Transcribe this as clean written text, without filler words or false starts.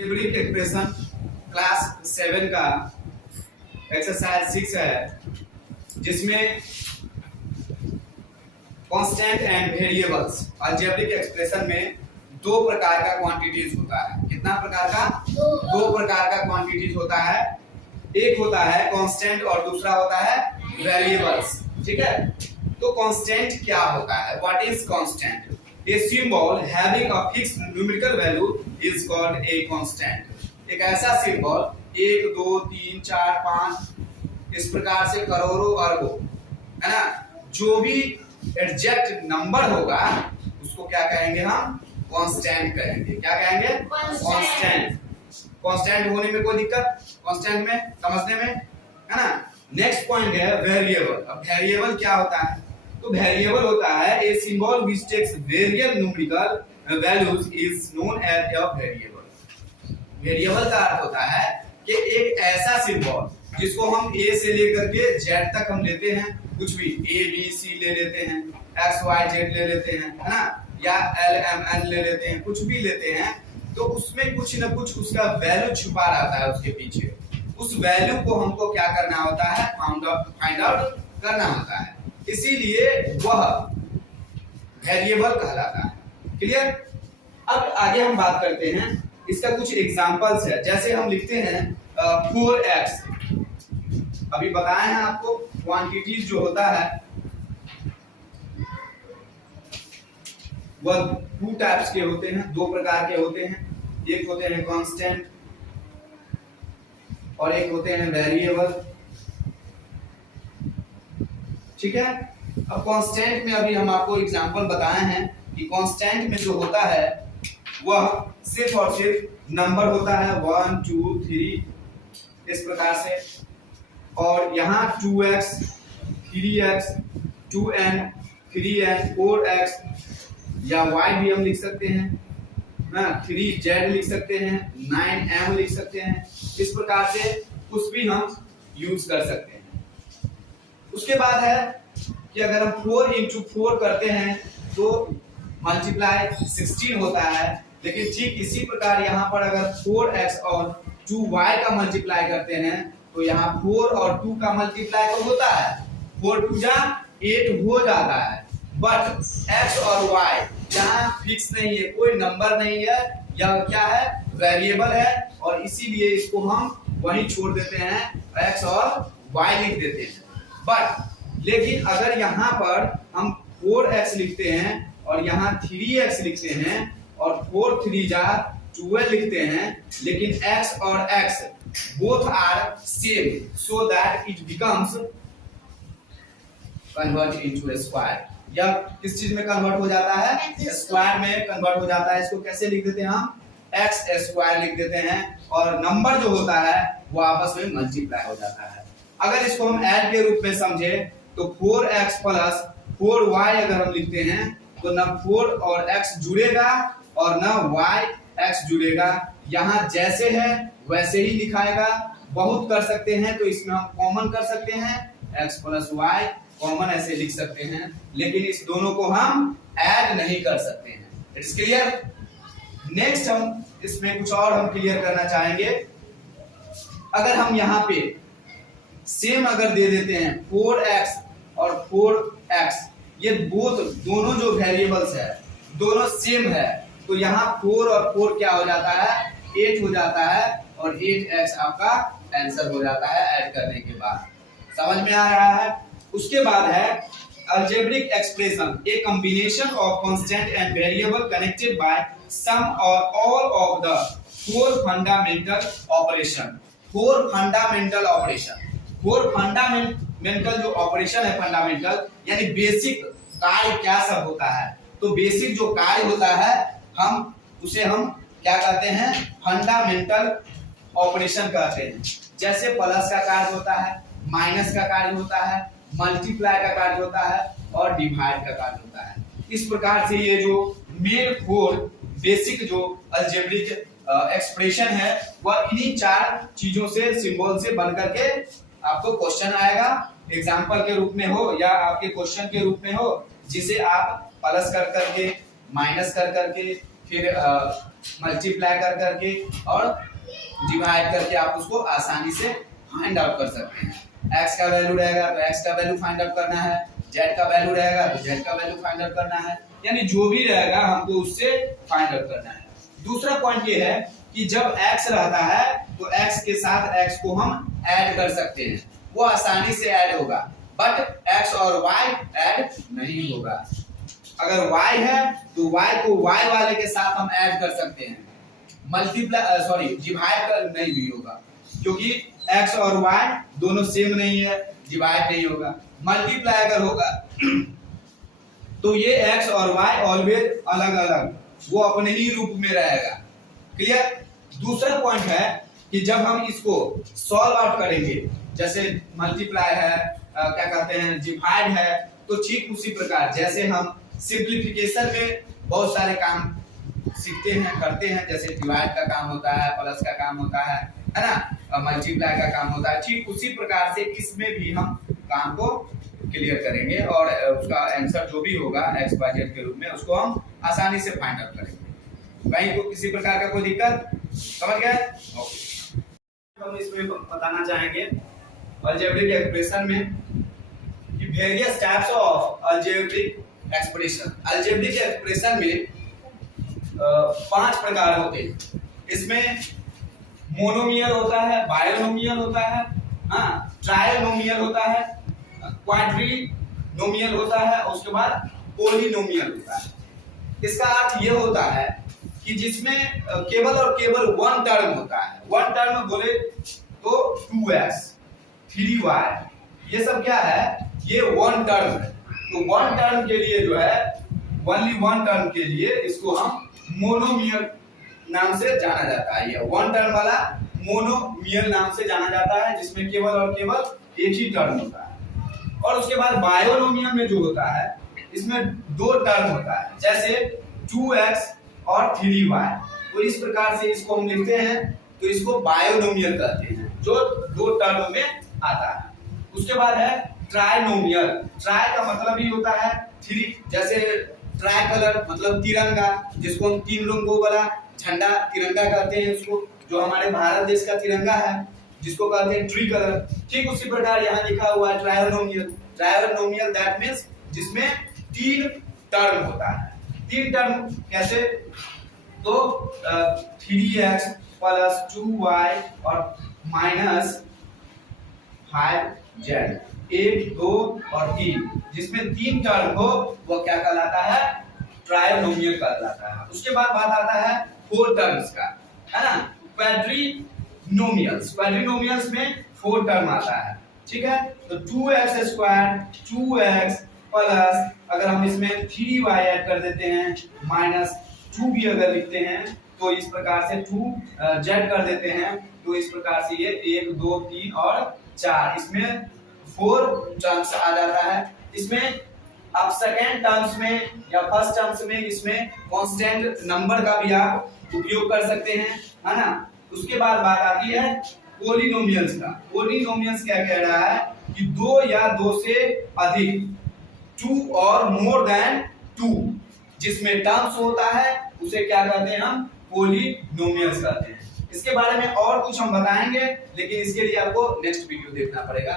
Algebraic expression class 7 का exercise 6 है, जिसमें constant and variables. Algebraic expression में दो प्रकार का क्वांटिटीज होता है। कितना प्रकार का? दो प्रकार का क्वांटिटीज होता है। एक होता है कांस्टेंट और दूसरा होता है वेरिएबल्स। ठीक है, तो कांस्टेंट क्या होता है? What is constant? A symbol having a fixed numerical value is called a constant. एक ऐसा सिंबल 1 2 3 4 5 इस प्रकार से करोड़ों अरबों, है ना, जो भी एग्जैक्ट नंबर होगा उसको क्या कहेंगे? हम कांस्टेंट कहेंगे। क्या कहेंगे? कांस्टेंट। कांस्टेंट होने में कोई दिक्कत? कांस्टेंट में समझने में, है ना। नेक्स्ट पॉइंट है वेरिएबल। अब वेरिएबल क्या होता है? तो वेरिएबल होता है a symbol which takes variable numerical values is known as a variable. Variable का अर्थ होता है कि एक ऐसा सिंबल जिसको हम ए से लेकर के जेड तक हम लेते हैं, कुछ भी ए बी सी ले लेते हैं, एक्स वाई जेड ले लेते हैं, है ना, या एल एम एन ले लेते हैं, कुछ भी लेते हैं, तो उसमें कुछ न कुछ उसका वैल्यू छुपा रहता है उसके पीछे। उस वैल्यू को हमको क्या करना होता है? फाइंड आउट करना होता है, इसीलिए वह वेरिएबल कहलाता है। क्लियर? अब आगे हम बात करते हैं, इसका कुछ एग्जांपल्स है। जैसे हम लिखते हैं 4x। अभी बताए हैं आपको क्वांटिटीज जो होता है वह टू टाइप्स के होते हैं, दो प्रकार के होते हैं। एक होते हैं कांस्टेंट और एक होते हैं वेरिएबल। ठीक है, अब कांस्टेंट में अभी हम आपको एग्जांपल बताए हैं कि कांस्टेंट में जो होता है वह सिर्फ और सिर्फ नंबर होता है 1 2 3 इस प्रकार से, और यहाँ 2x 3x 2n 3n 4x या y भी हम लिख सकते हैं ना, 3z लिख सकते हैं, 9m लिख सकते हैं। इस प्रकार से कुछ भी हम यूज कर सकते हैं। उसके बाद है कि अगर हम 4 into 4 करते हैं तो मल्टीप्लाई 16 होता है, लेकिन ठीक इसी प्रकार यहाँ पर अगर 4x और 2y का मल्टीप्लाई करते हैं तो यहाँ 4 और 2 का मल्टीप्लाई तो होता है, 4 2 जा 8 हो जाता है, बट x और y यहाँ फिक्स नहीं है, कोई नंबर नहीं है, यह क्या है? वेरिएबल है, और इसीलिए इसको हम वहीं छोड़ देते हैं, x और y लिख देते हैं। बट लेकिन अगर यहाँ पर हम 4x लिखते हैं और यहाँ 3x लिखते हैं और 4 3 जा 12 लिखते हैं, लेकिन x और x both are same, so that it becomes convert into square. यह किस चीज में कन्वर्ट हो जाता है? स्क्वायर में कन्वर्ट हो जाता है। इसको कैसे लिख देते हैं? हम x स्क्वायर लिख देते हैं, और नंबर जो होता है वो आपस में मल्टीप्लाई हो जाता है। अगर इसको हम ऐड के रूप में समझे तो 4x प्लस 4y अगर हम लिखते हैं तो ना 4 और x जुड़ेगा और ना y x जुड़ेगा। यहाँ जैसे है वैसे ही लिखाएगा। बहुत कर सकते हैं तो इसमें हम कॉमन कर सकते हैं, x प्लस y कॉमन ऐसे लिख सकते हैं, लेकिन इस दोनों को हम ऐड नहीं कर सकते हैं। It's clear? नेक्स्ट हम इसमें कुछ और हम क्लियर करना चाहेंगे। अगर हम यहाँ पे सेम अगर दे देते हैं 4x और 4x, ये दोनों जो वेरिएबल्स है दोनों सेम है, तो यहाँ 4 और 4 क्या हो जाता है? 8 हो जाता है, और 8x आपका आंसर हो जाता है ऐड करने के बाद। समझ में आ रहा है? उसके बाद है algebraic expression, a combination of constant and variable connected by some और all of the 4 fundamental operation. 4 fundamental operation, 4 fundamental जो ऑपरेशन है, फंडामेंटल यानी बेसिक कार्य क्या सब होता है, तो बेसिक जो कार्य होता है हम उसे हम क्या कहते हैं? फंडामेंटल ऑपरेशन कहते हैं। जैसे प्लस का कार्य होता है, माइनस का कार्य होता है, मल्टीप्लाई का कार्य होता है, और डिवाइड का कार्य होता है। इस प्रकार से ये जो मेन 4 बेसिक जो अलजेब्रिक एक्सप्रेशन है वह इन्हीं 4 चीजों से, सिंबल से बनकर के आपको क्वेश्चन आएगा, एग्जाम्पल के रूप में हो या आपके क्वेश्चन के रूप में हो, जिसे आप प्लस कर करके, माइनस कर करके, फिर मल्टीप्लाई कर करके और डिवाइड करके आप उसको आसानी से फाइंड आउट कर सकते हैं। x का वैल्यू रहेगा तो x का वैल्यू फाइंड आउट करना है, z का वैल्यू रहेगा तो z का वैल्यू फाइंड आउट करना है, यानी जो भी रहेगा हमको उससे फाइंड आउट करना है। दूसरा पॉइंट ये है कि जब x रहता है तो x के साथ x को हम ऐड कर सकते हैं, वो आसानी से ऐड होगा, बट x और y ऐड नहीं होगा। अगर y है तो y को y वाले के साथ हम ऐड कर सकते हैं, मल्टीप्लाई डिवाइड कर नहीं भी होगा, क्योंकि x और y दोनों सेम नहीं है, डिवाइड नहीं होगा। मल्टीप्लाई अगर होगा तो ये x और y ऑलवेज अलग अलग, वो अपने ही रूप में रहेगा। क्लियर। दूसरा पॉइंट है कि जब हम इसको सॉल्व आउट करेंगे, जैसे मल्टीप्लाई है, क्या कहते हैं, डिवाइड है, तो ठीक उसी प्रकार जैसे हम सिंप्लीफिकेशन में बहुत सारे काम सीखते हैं, करते हैं, जैसे डिवाइड का काम होता है, प्लस का काम होता है ना, मल्टीप्लाई का काम होता है, ठीक उसी प्रकार से इसमें भी हम काम को क्लियर करेंगे और उसका आंसर जो भी होगा एक्स वाई जेड के रूप में उसको हम आसानी से फाइंड आउट करेंगे। कहीं को किसी प्रकार का कोई दिक्कत, समझ गए? ओके। हम इसमें बताना चाहेंगे अलजेब्रिक एक्सप्रेशन में कि various types of algebraic expression. Algebraic expression में 5 प्रकार होते हैं। इसमें मोनोमियल होता है, बायनोमियल होता है, हाँ, ट्रायनोमियल होता है, क्वाड्रिनोमियल होता है, उसके बाद पॉलिनोमियल होता है। इसका अर्थ ये होता है कि जिसमें केवल और केवल वन टर्म होता है। वन टर्म बोले तो 2x 3y, ये सब क्या है, ये वन टर्म है। तो वन टर्म के लिए जो है, ओनली वन टर्म के लिए इसको हम मोनोमियल नाम से जाना जाता है। ये वन टर्म वाला मोनोमियल नाम से जाना जाता है, जिसमें केवल और केवल एक ही टर्म होता है। और उसके बाद बायोनोमियल में जो होता है, इसमें 2 टर्म होता है, जैसे 2x और 3y। तो इस प्रकार से इसको हम लिखते हैं, तो इसको बायोनोमियल कहते हैं, जो 2 टर्म में आता है। उसके बाद है ट्राइनोमियल। ट्राई का मतलब ही होता है 3, जैसे ट्राई कलर मतलब तिरंगा, जिसको हम 3 रंगों वाला झंडा तिरंगा कहते हैं, उसको जो हमारे भारत देश का तिरंगा है, जिसको कहते हैं ट्री कलर। ठीक उसी प्रकार यहाँ लिखा हुआ है ट्रायनोमियल। ट्रायनोमियल दैट मींस जिसमें 3 टर्म होता है। 3 टर्म कैसे, तो 3x प्लस 2y और माइनस 5z, 1 2 और 3, जिसमें 3 टर्म हो वो क्या कहलाता है, ट्रायनोमियल कहलाता है। उसके बाद बात आता है 4 टर्म्स का, है ना, क्वाड्रिनोमियल्स। क्वाड्रिनोमियल्स में 4 टर्म आता है, ठीक है। तो 2x स्क्वायर 2x प्लस, अगर हम इसमें 3y ऐड कर देते हैं, माइनस 2 भी अगर लिखते हैं तो इस प्रकार से 2z कर देते हैं, तो इस प्रकार से ये 1 2 3 और 4, इसमें 4 टर्म्स आ जाता है। इसमें आप सेकेंड टर्म्स में या फर्स्ट टर्म्स में इसमें कांस्टेंट नंबर का भी आप उपयोग कर सकते हैं, है ना। उसके बाद बात आती है पॉलिनोमियल्स का। पॉलिनोमियल्स क्या कह रहा है कि 2 या 2 से अधिक, 2 और मोर देन 2, जिसमें टर्म्स होता है उसे क्या कहते हैं, हम पॉलिनोमियल्स कहते हैं। इसके बारे में और कुछ हम बताएंगे, लेकिन इसके लिए आपको नेक्स्ट वीडियो देखना पड़ेगा।